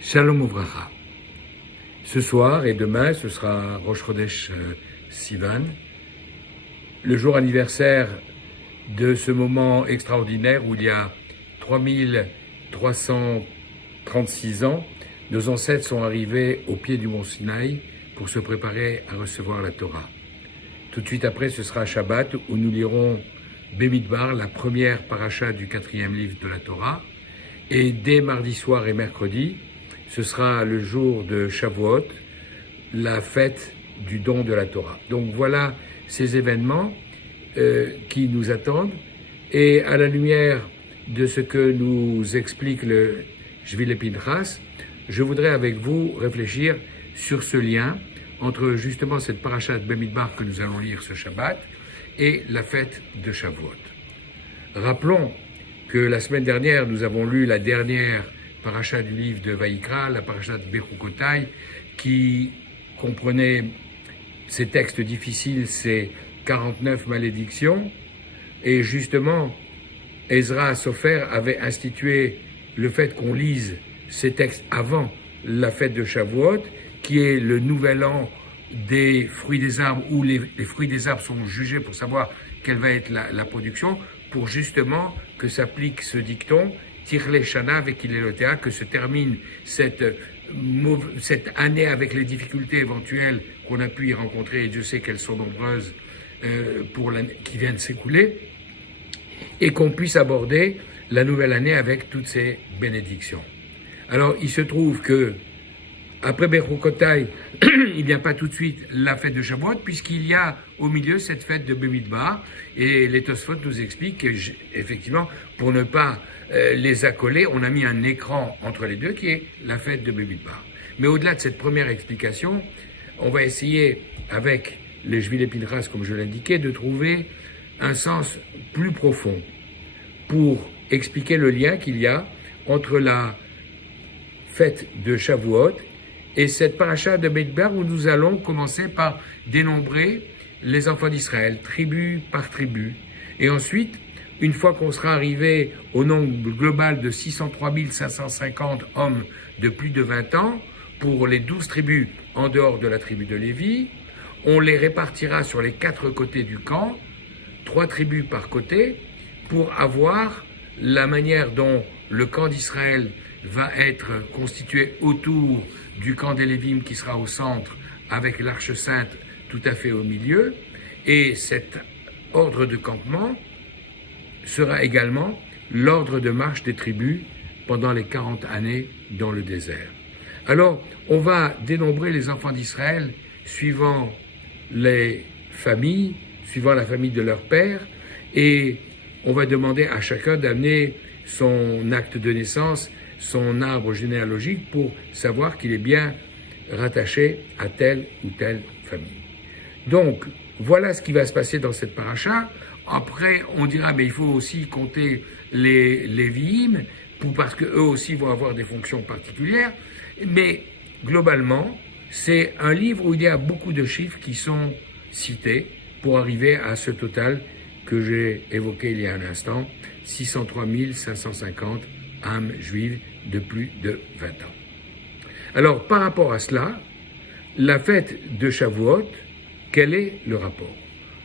Shalom Ouvracha. Ce soir et demain, ce sera Rosh Chodesh Sivan, le jour anniversaire de ce moment extraordinaire où il y a 3336 ans, nos ancêtres sont arrivés au pied du mont Sinaï pour se préparer à recevoir la Torah. Tout de suite après, ce sera Shabbat où nous lirons Bemidbar, la première paracha du 4e livre de la Torah. Et dès mardi soir et mercredi, ce sera le jour de Shavuot, la fête du don de la Torah. Donc voilà ces événements qui nous attendent. Et à la lumière de ce que nous explique le Shvile Pinchas, je voudrais avec vous réfléchir sur ce lien entre justement cette paracha de Bemidbar que nous allons lire ce Shabbat et la fête de Shavuot. Rappelons que la semaine dernière, nous avons lu la dernière paracha du livre de Vaïkra, la paracha de Bechukotai, qui comprenait ces textes difficiles, ces 49 malédictions. Et justement, Ezra Sofer avait institué le fait qu'on lise ces textes avant la fête de Shavuot, qui est le nouvel an des fruits des arbres, où les fruits des arbres sont jugés pour savoir quelle va être la production, pour justement que s'applique ce dicton, Tirle Shana avec Ilelotea, que se termine cette année avec les difficultés éventuelles qu'on a pu y rencontrer, et Dieu sait qu'elles sont nombreuses pour l'année qui vient de s'écouler, et qu'on puisse aborder la nouvelle année avec toutes ces bénédictions. Alors, il se trouve que après Bechukotai, il n'y a pas tout de suite la fête de Shavuot, puisqu'il y a au milieu cette fête de Bemidbar, et les Tosfot nous expliquent qu'effectivement, pour ne pas les accoler, on a mis un écran entre les deux, qui est la fête de Bemidbar. Mais au-delà de cette première explication, on va essayer, avec les Shvile Pinchas, comme je l'indiquais, de trouver un sens plus profond pour expliquer le lien qu'il y a entre la fête de Shavuot et cette paracha de Bemidbar où nous allons commencer par dénombrer les enfants d'Israël, tribu par tribu. Et ensuite, une fois qu'on sera arrivé au nombre global de 603 550 hommes de plus de 20 ans, pour les 12 tribus en dehors de la tribu de Lévi, on les répartira sur les 4 côtés du camp, 3 tribus par côté, pour avoir la manière dont le camp d'Israël va être constitué autour du camp des Lévim qui sera au centre avec l'Arche Sainte tout à fait au milieu. Et cet ordre de campement sera également l'ordre de marche des tribus pendant les 40 années dans le désert. Alors, on va dénombrer les enfants d'Israël suivant les familles, suivant la famille de leur père, et on va demander à chacun d'amener son acte de naissance, son arbre généalogique pour savoir qu'il est bien rattaché à telle ou telle famille. Donc, voilà ce qui va se passer dans cette paracha. Après, on dira, mais il faut aussi compter les Lévi'im, parce qu'eux aussi vont avoir des fonctions particulières. Mais, globalement, c'est un livre où il y a beaucoup de chiffres qui sont cités pour arriver à ce total que j'ai évoqué il y a un instant, 603 550 âmes juives de plus de 20 ans. Alors, par rapport à cela, la fête de Shavuot, quel est le rapport?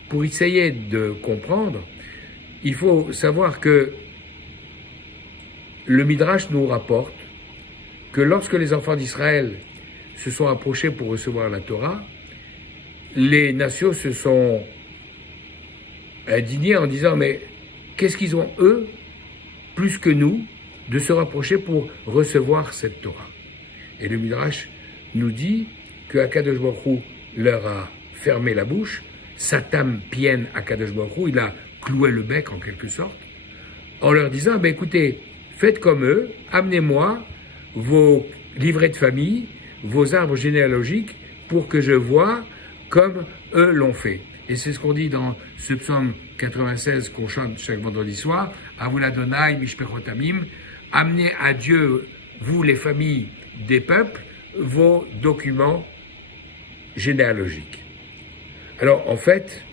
Pour essayer de comprendre, il faut savoir que le Midrash nous rapporte que lorsque les enfants d'Israël se sont approchés pour recevoir la Torah, les nations se sont indignées en disant, mais qu'est-ce qu'ils ont, eux, plus que nous, de se rapprocher pour recevoir cette Torah? Et le Midrash nous dit que Akadosh Baruch Hu leur a fermé la bouche, Satam Pien Akadosh Baruch Hu, il a cloué le bec en quelque sorte, en leur disant, écoutez, faites comme eux, amenez-moi vos livrets de famille, vos arbres généalogiques, pour que je voie comme eux l'ont fait. Et c'est ce qu'on dit dans ce psaume 96 qu'on chante chaque vendredi soir, Avul Adonai Mishpechotamim, amenez à Dieu, vous les familles des peuples, vos documents généalogiques. Alors en fait,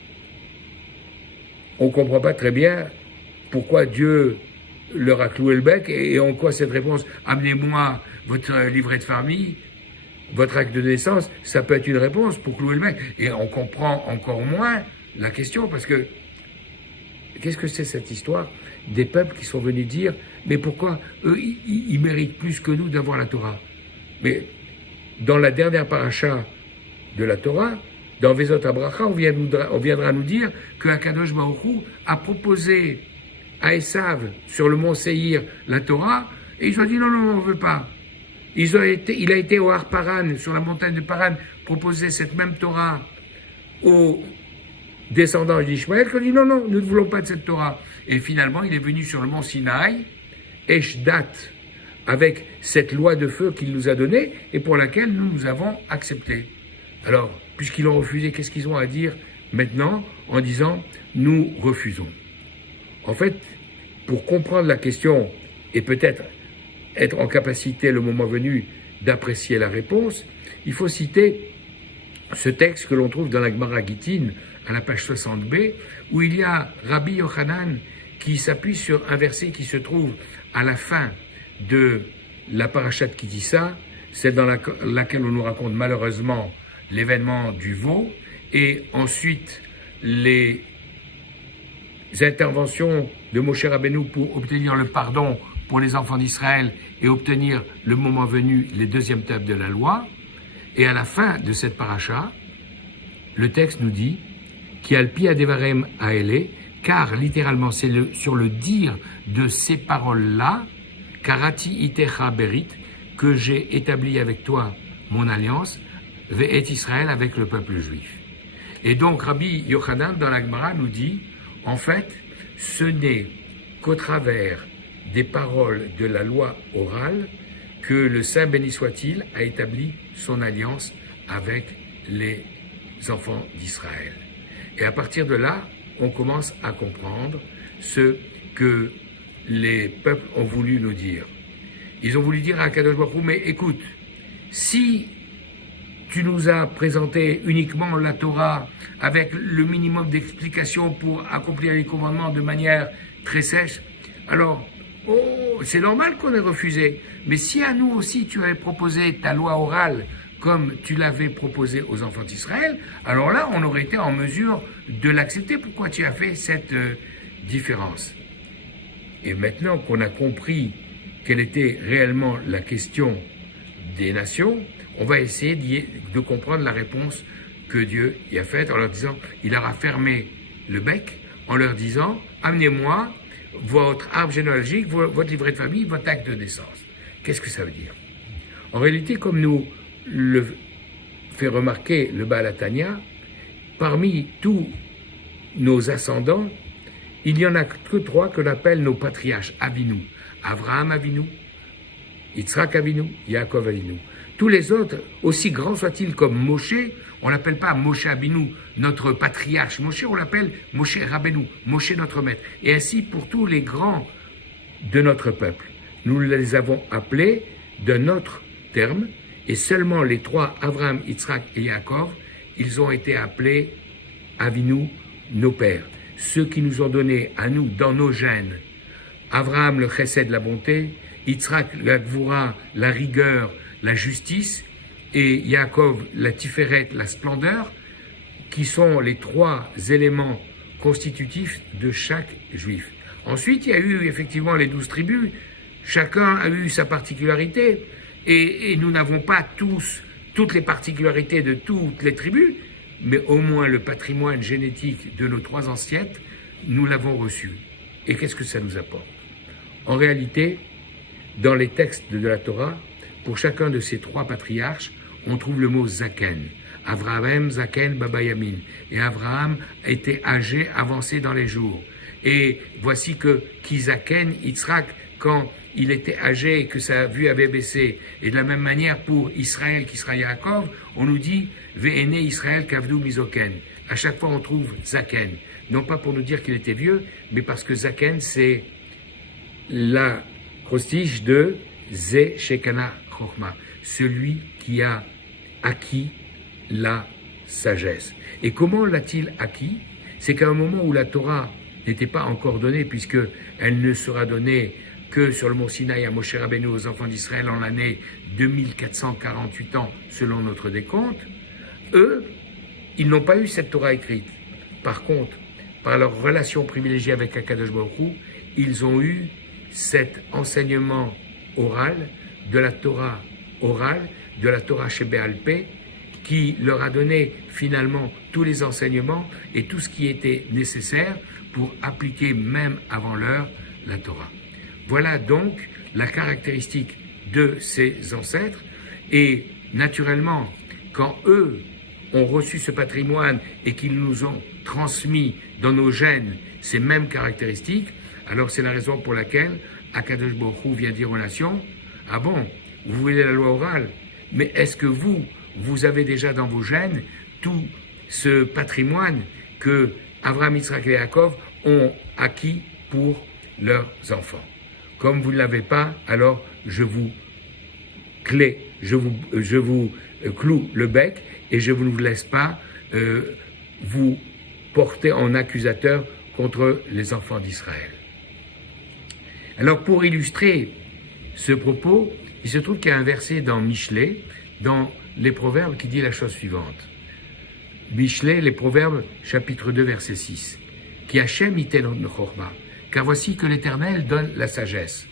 on ne comprend pas très bien pourquoi Dieu leur a cloué le bec. Et en quoi cette réponse, amenez-moi votre livret de famille, votre acte de naissance, ça peut être une réponse pour clouer le bec. Et on comprend encore moins la question, parce que qu'est-ce que c'est cette histoire des peuples qui sont venus dire, mais pourquoi eux, ils méritent plus que nous d'avoir la Torah? Mais dans la dernière paracha de la Torah, dans Vezot Abracha, on viendra nous dire que Akadosh Baruch Hu a proposé à Esav sur le mont Seir la Torah, et ils ont dit non, non, on ne veut pas. Il a été au Har Paran, sur la montagne de Paran, proposer cette même Torah aux descendants d'Ishmaël, qui ont dit non, non, nous ne voulons pas de cette Torah. Et finalement, il est venu sur le mont Sinaï, Eshdat, avec cette loi de feu qu'il nous a donnée et pour laquelle nous avons accepté. Alors, puisqu'ils l'ont refusé, qu'est-ce qu'ils ont à dire maintenant en disant nous refusons? En fait, pour comprendre la question et peut-être être en capacité, le moment venu, d'apprécier la réponse, il faut citer ce texte que l'on trouve dans la Gemara Gittin, à la page 60b, où il y a Rabbi Yochanan qui s'appuie sur un verset qui se trouve à la fin de la parashat Kitissa, c'est dans laquelle on nous raconte malheureusement l'événement du veau, et ensuite les interventions de Moshe Rabbeinu pour obtenir le pardon pour les enfants d'Israël et obtenir le moment venu les deuxièmes tables de la loi. Et à la fin de cette paracha, le texte nous dit qui alpi adevarem aele, car littéralement c'est sur le dire de ces paroles-là, karati itecha berit, que j'ai établi avec toi mon alliance, ve'et Israël, avec le peuple juif. Et donc Rabbi Yochanan dans la Gemara nous dit, en fait, ce n'est qu'au travers des paroles de la loi orale que le Saint béni soit-il a établi son alliance avec les enfants d'Israël. Et à partir de là, on commence à comprendre ce que les peuples ont voulu nous dire. Ils ont voulu dire à Kadosh Baruch Hu, mais écoute, si tu nous as présenté uniquement la Torah avec le minimum d'explications pour accomplir les commandements de manière très sèche, alors, c'est normal qu'on ait refusé. Mais si à nous aussi tu avais proposé ta loi orale comme tu l'avais proposé aux enfants d'Israël, alors là, on aurait été en mesure de l'accepter. Pourquoi tu as fait cette différence? Et maintenant qu'on a compris quelle était réellement la question des nations, on va essayer de comprendre la réponse que Dieu y a faite en leur disant, il leur a fermé le bec en leur disant, amenez-moi votre arbre généalogique, votre livret de famille, votre acte de naissance. Qu'est-ce que ça veut dire? En réalité, comme nous le fait remarquer le Baal HaTanya, parmi tous nos ascendants, il n'y en a que trois que l'on appelle nos patriarches Avinu. Avraham Avinu, Yitzhak Avinu, Yaakov Avinu. Tous les autres, aussi grands soient-ils comme Moshe, on ne l'appelle pas Moshe Abinu, notre patriarche Moshe, on l'appelle Moshe Rabbeinu, Moshe notre maître. Et ainsi pour tous les grands de notre peuple. Nous les avons appelés d'un autre terme, et seulement les trois, Avraham, Yitzhak et Yaakov, ils ont été appelés Avinu, nos pères. Ceux qui nous ont donné à nous, dans nos gènes, Avraham le chesed, la bonté, Yitzhak la gvoura, la rigueur, la justice, et Yaakov la tiferet, la splendeur, qui sont les trois éléments constitutifs de chaque juif. Ensuite, il y a eu effectivement les 12 tribus, chacun a eu sa particularité, et nous n'avons pas tous toutes les particularités de toutes les tribus, mais au moins le patrimoine génétique de nos trois ancêtres, nous l'avons reçu. Et qu'est-ce que ça nous apporte? En réalité, dans les textes de la Torah, pour chacun de ces trois patriarches, on trouve le mot Zaken. Avraham, Zaken, Baba Yamin. Et Avraham était âgé, avancé dans les jours. Et voici que Kizaken, Yitzhak, quand il était âgé et que sa vue avait baissé. Et de la même manière pour Israël, qui sera Yaakov, on nous dit Ve'ene Israël kavdu mizoken. À chaque fois, on trouve Zaken. Non pas pour nous dire qu'il était vieux, mais parce que Zaken, c'est la crostiche de Ze Shekana Chochma, celui qui a acquis la sagesse. Et comment l'a-t-il acquis? C'est qu'à un moment où la Torah n'était pas encore donnée, puisqu'elle ne sera donnée que sur le mont Sinaï à Moshe Rabbeinu aux enfants d'Israël en l'année 2448 ans selon notre décompte, eux, ils n'ont pas eu cette Torah écrite. Par contre, par leur relation privilégiée avec Akadosh Baruch Hu, ils ont eu cet enseignement oral, de la Torah orale, de la Torah Shebé'al Peh, qui leur a donné finalement tous les enseignements et tout ce qui était nécessaire pour appliquer même avant l'heure la Torah. Voilà donc la caractéristique de ces ancêtres et naturellement, quand eux ont reçu ce patrimoine et qu'ils nous ont transmis dans nos gènes ces mêmes caractéristiques, alors c'est la raison pour laquelle Akadosh Baruch Hu vient dire aux nations, ah bon, vous voulez la loi orale, mais est-ce que vous avez déjà dans vos gènes tout ce patrimoine que Abraham, Yitzhak et Yaakov ont acquis pour leurs enfants? Comme vous ne l'avez pas, alors je vous cloue le bec et je ne vous laisse pas vous porter en accusateur contre les enfants d'Israël. Alors pour illustrer ce propos, il se trouve qu'il y a un verset dans Michelet, dans les Proverbes, qui dit la chose suivante. Michelet, les Proverbes, chapitre 2, verset 6. Qui Hachem iten chorma, car voici que l'Éternel donne la sagesse.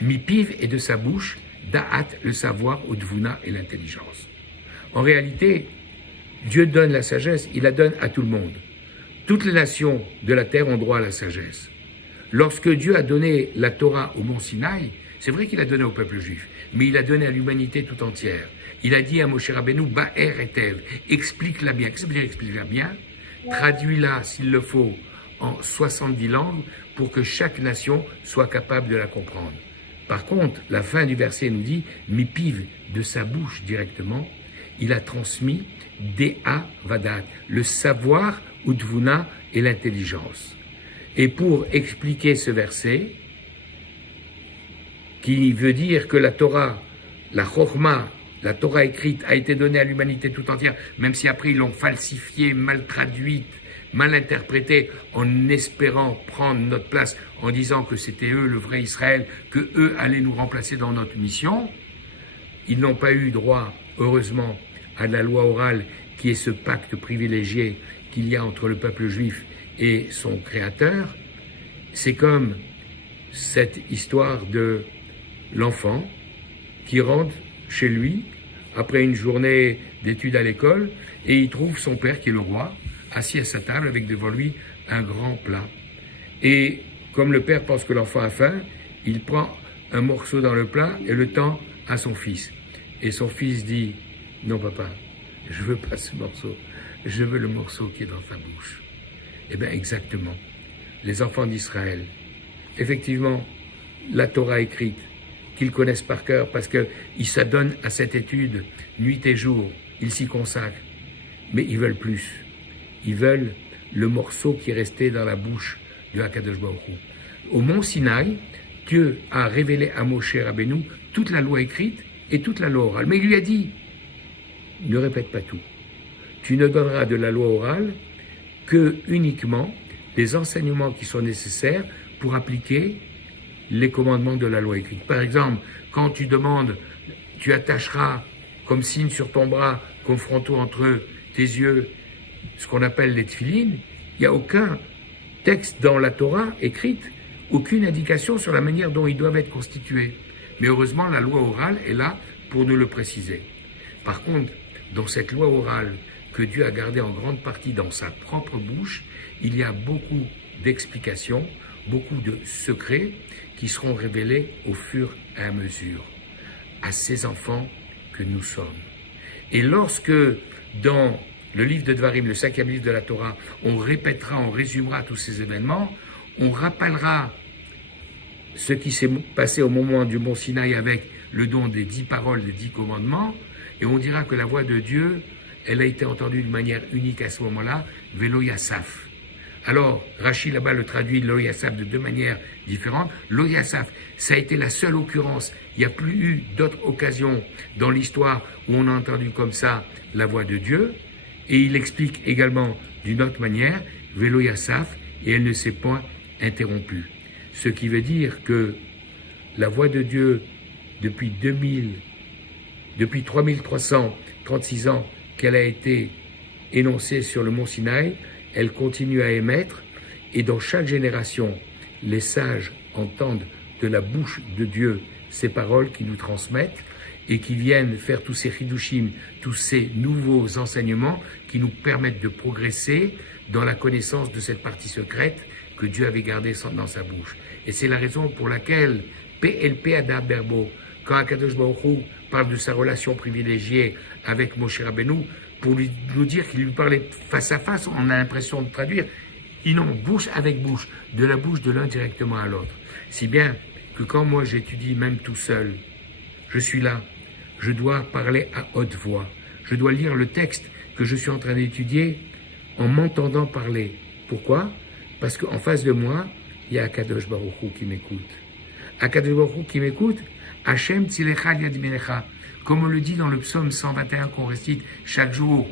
Mi-piv et de sa bouche, da'at, le savoir, udvuna et l'intelligence. En réalité, Dieu donne la sagesse, il la donne à tout le monde. Toutes les nations de la terre ont droit à la sagesse. Lorsque Dieu a donné la Torah au mont Sinaï, c'est vrai qu'il a donné au peuple juif, mais il a donné à l'humanité tout entière. Il a dit à Moshe Rabbeinu, Ba'er etev, explique-la bien. Qu'est-ce que ça veut dire explique-la bien? Traduis-la, s'il le faut, en 70 langues pour que chaque nation soit capable de la comprendre. Par contre, la fin du verset nous dit, mi-piv, de sa bouche directement, il a transmis Dea Vadat, le savoir, Udvuna et l'intelligence. Et pour expliquer ce verset, qui veut dire que la Torah, la Chokhma, la Torah écrite a été donnée à l'humanité tout entière, même si après ils l'ont falsifiée, mal traduite, mal interprétée, en espérant prendre notre place, en disant que c'était eux le vrai Israël, que eux allaient nous remplacer dans notre mission. Ils n'ont pas eu droit, heureusement, à la loi orale, qui est ce pacte privilégié qu'il y a entre le peuple juif et son Créateur. C'est comme cette histoire de l'enfant qui rentre chez lui après une journée d'études à l'école et il trouve son père qui est le roi assis à sa table avec devant lui un grand plat. Et comme le père pense que l'enfant a faim, il prend un morceau dans le plat et le tend à son fils. Et son fils dit « Non papa, je veux pas ce morceau, je veux le morceau qui est dans ta bouche. » Eh bien exactement, les enfants d'Israël, effectivement, la Torah écrite, qu'ils connaissent par cœur parce qu'ils s'adonnent à cette étude nuit et jour, ils s'y consacrent, mais ils veulent plus. Ils veulent le morceau qui est resté dans la bouche de Akadosh Baruch Hu. Au mont Sinaï, Dieu a révélé à Moshe Rabbeinu toute la loi écrite et toute la loi orale. Mais il lui a dit, ne répète pas tout. Tu ne donneras de la loi orale que uniquement les enseignements qui sont nécessaires pour appliquer les commandements de la loi écrite. Par exemple, quand tu demandes, tu attacheras comme signe sur ton bras, confrontant entre tes yeux, ce qu'on appelle les tefilines, il n'y a aucun texte dans la Torah écrite, aucune indication sur la manière dont ils doivent être constitués. Mais heureusement, la loi orale est là pour nous le préciser. Par contre, dans cette loi orale que Dieu a gardée en grande partie dans sa propre bouche, il y a beaucoup d'explications, beaucoup de secrets qui seront révélés au fur et à mesure à ces enfants que nous sommes. Et lorsque dans le livre de Dvarim, le 5e livre de la Torah, on répétera, on résumera tous ces événements, on rappellera ce qui s'est passé au moment du mont Sinaï avec le don des 10 paroles, des 10 commandements, et on dira que la voix de Dieu, elle a été entendue de manière unique à ce moment-là, Velo Yassaf. Alors, Rashi là-bas le traduit Lo Yassaf de deux manières différentes. Lo Yassaf, ça a été la seule occurrence. Il n'y a plus eu d'autres occasions dans l'histoire où on a entendu comme ça la voix de Dieu. Et il explique également d'une autre manière, Velo Yassaf, et elle ne s'est point interrompue. Ce qui veut dire que la voix de Dieu, depuis 3336 ans qu'elle a été énoncée sur le mont Sinaï, elle continue à émettre, et dans chaque génération, les sages entendent de la bouche de Dieu ces paroles qui nous transmettent et qui viennent faire tous ces chidushim, tous ces nouveaux enseignements qui nous permettent de progresser dans la connaissance de cette partie secrète que Dieu avait gardée dans sa bouche. Et c'est la raison pour laquelle PLP Ada Berbo, quand Akadosh Baruch Hu parle de sa relation privilégiée avec Moshe Rabbeinu, pour nous dire qu'il lui parlait face à face, on a l'impression de traduire, non, bouche avec bouche, de la bouche de l'un directement à l'autre. Si bien que quand moi j'étudie même tout seul, je suis là, je dois parler à haute voix, je dois lire le texte que je suis en train d'étudier en m'entendant parler. Pourquoi? Parce qu'en face de moi, il y a Akadosh Baruch Hu qui m'écoute. Akadosh Baruch Hu qui m'écoute, Hashem Tzilecha Yad Melecha. Comme on le dit dans le psaume 121 qu'on récite chaque jour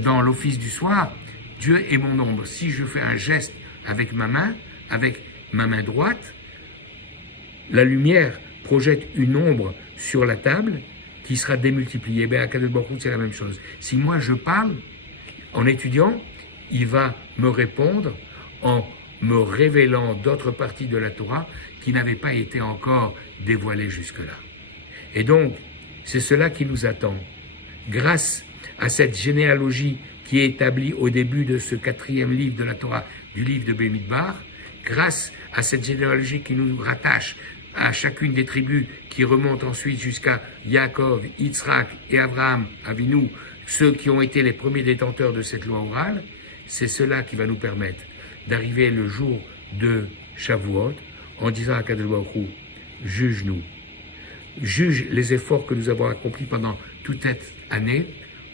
dans l'office du soir, Dieu est mon ombre. Si je fais un geste avec ma main droite, la lumière projette une ombre sur la table qui sera démultipliée. Ben, à Akadosh Baruch Hu, c'est la même chose. Si moi je parle en étudiant, il va me répondre en me révélant d'autres parties de la Torah qui n'avaient pas été encore dévoilées jusque-là. Et donc, c'est cela qui nous attend. Grâce à cette généalogie qui est établie au début de ce 4e livre de la Torah, du livre de Bemidbar, grâce à cette généalogie qui nous rattache à chacune des tribus qui remontent ensuite jusqu'à Yaakov, Yitzhak et Abraham, Avinu, ceux qui ont été les premiers détenteurs de cette loi orale, c'est cela qui va nous permettre d'arriver le jour de Shavuot en disant à Kadosh Baruch Hu, juge-nous, juge les efforts que nous avons accomplis pendant toute cette année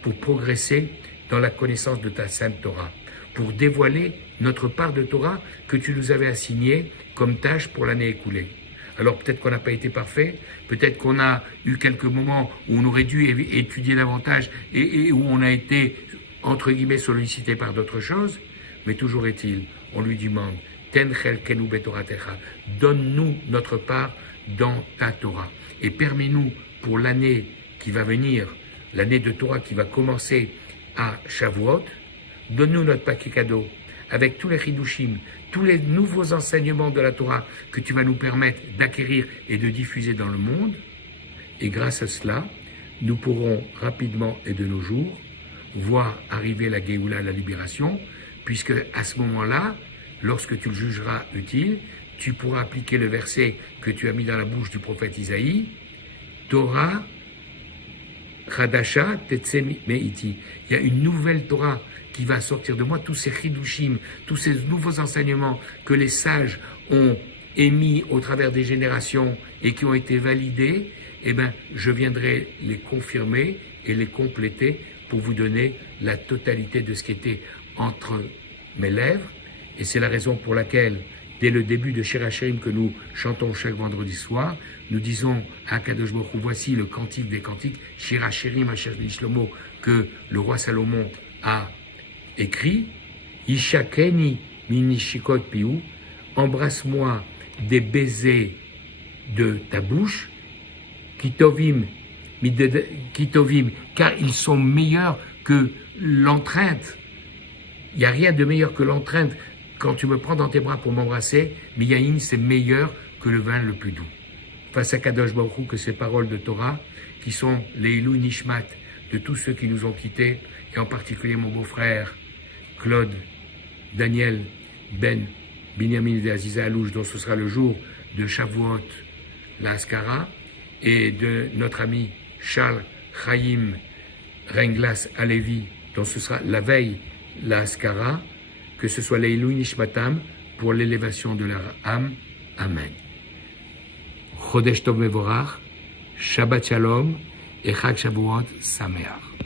pour progresser dans la connaissance de ta Sainte Torah, pour dévoiler notre part de Torah que tu nous avais assignée comme tâche pour l'année écoulée. Alors peut-être qu'on n'a pas été parfait, peut-être qu'on a eu quelques moments où on aurait dû étudier davantage et où on a été, entre guillemets, sollicité par d'autres choses, mais toujours est-il, on lui demande, Ten chelkenu betoratecha, donne-nous notre part dans ta Torah et permets-nous pour l'année qui va venir, l'année de Torah qui va commencer à Shavuot, donne-nous notre paquet cadeau avec tous les chidushim, tous les nouveaux enseignements de la Torah que tu vas nous permettre d'acquérir et de diffuser dans le monde. Et grâce à cela, nous pourrons rapidement et de nos jours voir arriver la Géoula, la libération, puisque à ce moment-là, lorsque tu le jugeras utile, tu pourras appliquer le verset que tu as mis dans la bouche du prophète Isaïe, Torah Chadasha Tetse Meiti. Il y a une nouvelle Torah qui va sortir de moi, tous ces chidushim, tous ces nouveaux enseignements que les sages ont émis au travers des générations et qui ont été validés, eh bien, je viendrai les confirmer et les compléter pour vous donner la totalité de ce qui était entre mes lèvres. Et c'est la raison pour laquelle, dès le début de Shir HaShirim que nous chantons chaque vendredi soir, nous disons à Kadosh Baruch Hu, voici le cantique des cantiques, Shir HaShirim Asher Shlomo, que le roi Salomon a écrit, Ishakeni minishikot piou, embrasse-moi des baisers de ta bouche, kitovim, car ils sont meilleurs que l'entrainte. Il n'y a rien de meilleur que l'entrainte quand tu me prends dans tes bras pour m'embrasser, mais Yahin, c'est meilleur que le vin le plus doux. Face à Kadosh Baruch Hu, que ces paroles de Torah, qui sont les Ilou Nishmat de tous ceux qui nous ont quittés, et en particulier mon beau-frère, Claude, Daniel, Ben, Binyamin et Aziza Alouche, dont ce sera le jour de Shavuot, la Haskara, et de notre ami Charles Chaim Renglas Alevi, dont ce sera la veille, la Haskara, que ce soit les Ilou Nishmatam pour l'élévation de leur âme. Amen. Chodesh Tov Mevorach, Shabbat Shalom et Chag Shavuot Sameach.